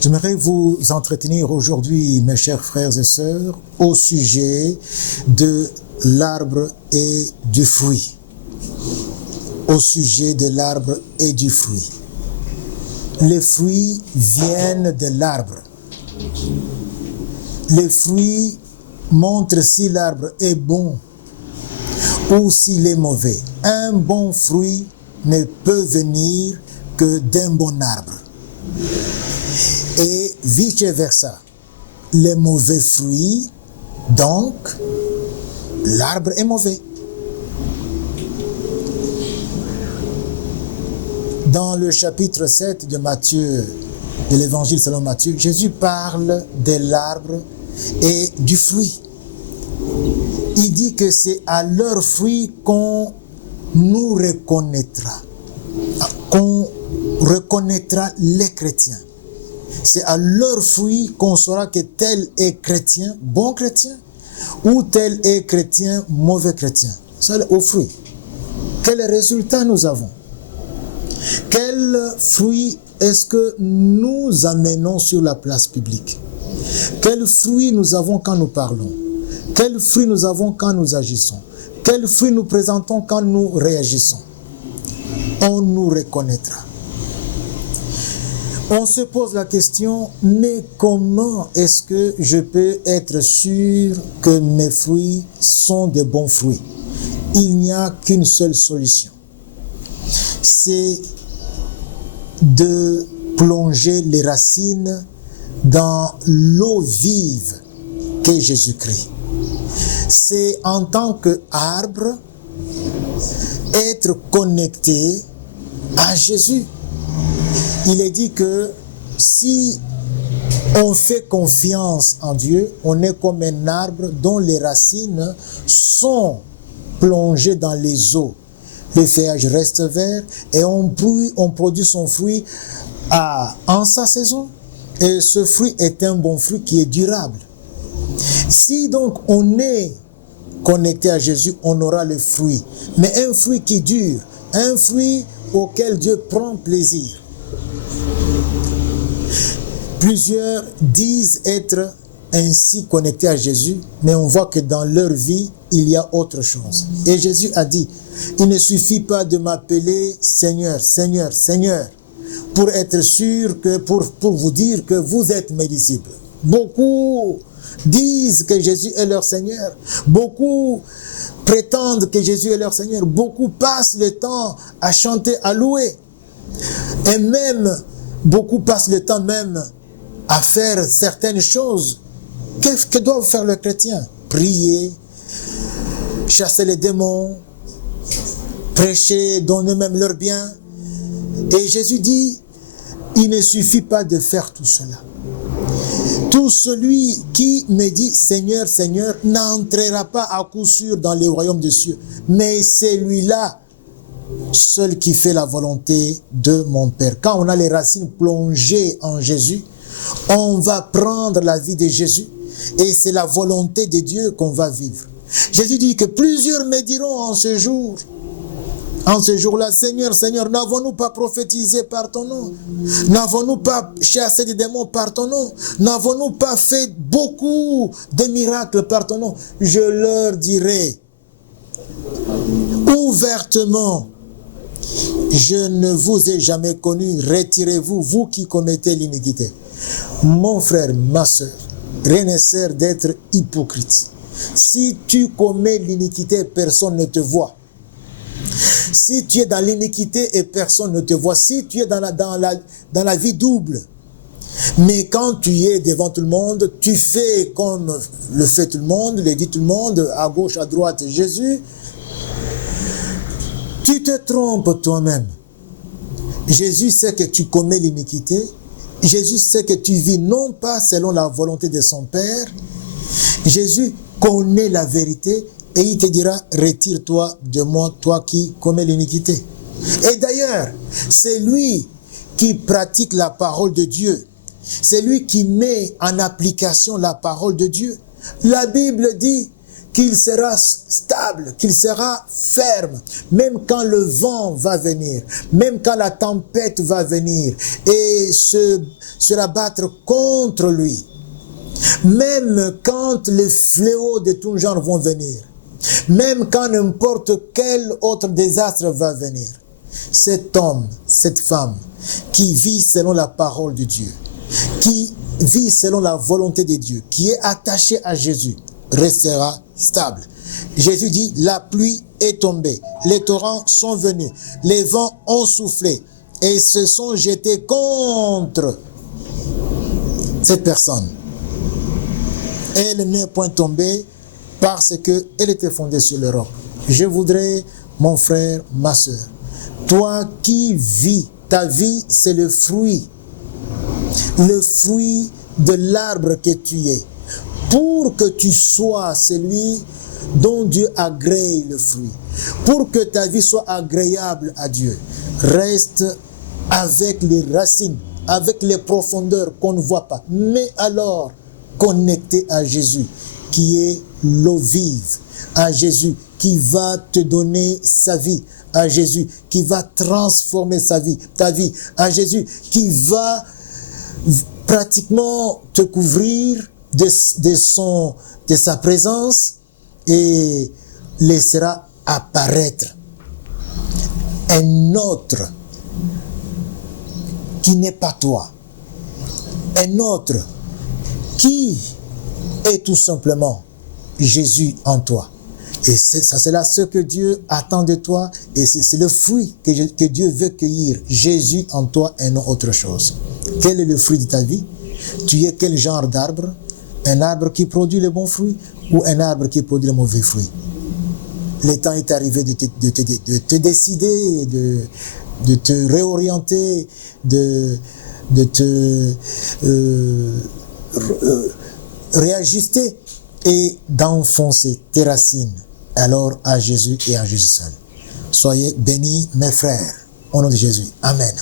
J'aimerais vous entretenir aujourd'hui, mes chers frères et sœurs, au sujet de l'arbre et du fruit. Au sujet de l'arbre et du fruit. Les fruits viennent de l'arbre. Les fruits montrent si l'arbre est bon ou s'il est mauvais. Un bon fruit ne peut venir que d'un bon arbre. Et vice-versa. Les mauvais fruits, donc, l'arbre est mauvais. Dans le chapitre 7 de Matthieu, de l'évangile selon Matthieu, Jésus parle de l'arbre et du fruit. Il dit que c'est à leurs fruits qu'on nous reconnaîtra, qu'on reconnaîtra les chrétiens. C'est à leurs fruits qu'on saura que tel est chrétien, bon chrétien, ou tel est chrétien, mauvais chrétien. C'est aux fruits. Quel résultat nous avons? Quel fruit est-ce que nous amenons sur la place publique? Quel fruit nous avons quand nous parlons? Quel fruit nous avons quand nous agissons? Quel fruit nous présentons quand nous réagissons? On nous reconnaîtra. On se pose la question, mais comment est-ce que je peux être sûr que mes fruits sont de bons fruits? Il n'y a qu'une seule solution. C'est de plonger les racines dans l'eau vive qu'est Jésus-Christ. C'est en tant qu'arbre être connecté à Jésus. Il est dit que si on fait confiance en Dieu, on est comme un arbre dont les racines sont plongées dans les eaux. Le feuillage reste vert et on produit son fruit en sa saison. Et ce fruit est un bon fruit qui est durable. Si donc on est connecté à Jésus, on aura le fruit. Mais un fruit qui dure, un fruit auquel Dieu prend plaisir. Plusieurs disent être ainsi connectés à Jésus, mais on voit que dans leur vie, il y a autre chose. Et Jésus a dit, il ne suffit pas de m'appeler Seigneur, Seigneur, Seigneur, pour être sûr que, pour vous dire que vous êtes mes disciples. Beaucoup disent que Jésus est leur Seigneur. Beaucoup prétendent que Jésus est leur Seigneur. Beaucoup passent le temps à chanter, à louer. Et même, beaucoup passent le temps même à faire certaines choses. Que doivent faire les chrétiens? Prier, chasser les démons, prêcher, donner même leur bien. Et Jésus dit, il ne suffit pas de faire tout cela. Tout celui qui me dit Seigneur, Seigneur, n'entrera pas à coup sûr dans le royaume des cieux. Mais c'est lui-là seul qui fait la volonté de mon Père. Quand on a les racines plongées en Jésus, on va prendre la vie de Jésus et c'est la volonté de Dieu qu'on va vivre. Jésus dit que plusieurs me diront en ce jour-là, Seigneur, Seigneur, n'avons-nous pas prophétisé par ton nom? N'avons-nous pas chassé des démons par ton nom? N'avons-nous pas fait beaucoup de miracles par ton nom? Je leur dirai ouvertement, je ne vous ai jamais connu, retirez-vous, vous qui commettez l'iniquité. Mon frère, ma soeur, rien ne sert d'être hypocrite. Si tu commets l'iniquité, personne ne te voit. Si tu es dans l'iniquité et personne ne te voit, si tu es dans la vie double, mais quand tu es devant tout le monde, tu fais comme le fait tout le monde, le dit tout le monde, à gauche, à droite, Jésus, tu te trompes toi-même. Jésus sait que tu commets l'iniquité, Jésus sait que tu vis non pas selon la volonté de son Père, Jésus connaît la vérité et il te dira, retire-toi de moi, toi qui commets l'iniquité. Et d'ailleurs, c'est lui qui pratique la parole de Dieu. C'est lui qui met en application la parole de Dieu. La Bible dit qu'il sera stable, qu'il sera ferme, même quand le vent va venir, même quand la tempête va venir et se rabattre contre lui, même quand les fléaux de tout genre vont venir, même quand n'importe quel autre désastre va venir. Cet homme, cette femme, qui vit selon la parole de Dieu, qui vit selon la volonté de Dieu, qui est attaché à Jésus, restera stable. Jésus dit, la pluie est tombée, les torrents sont venus, les vents ont soufflé et se sont jetés contre cette personne. Elle n'est point tombée parce qu'elle était fondée sur le roc. Je voudrais, mon frère, ma soeur, toi qui vis, ta vie c'est le fruit de l'arbre que tu es. Pour que tu sois celui dont Dieu agrée le fruit, pour que ta vie soit agréable à Dieu, reste avec les racines, avec les profondeurs qu'on ne voit pas, mais alors connecté à Jésus, qui est l'eau vive, à Jésus qui va te donner sa vie, à Jésus qui va transformer ta vie, à Jésus qui va pratiquement te couvrir de sa présence et laissera apparaître un autre qui n'est pas toi, un autre qui est tout simplement Jésus en toi. Et c'est là ce que Dieu attend de toi et c'est le fruit que Dieu veut cueillir. Jésus en toi et non autre chose. Quel est le fruit de ta vie? Tu es quel genre d'arbre? Un arbre qui produit les bons fruits ou un arbre qui produit les mauvais fruits? Le temps est arrivé de te décider, de te réorienter, de te réajuster et d'enfoncer tes racines alors à Jésus et à Jésus seul. Soyez bénis, mes frères, au nom de Jésus. Amen.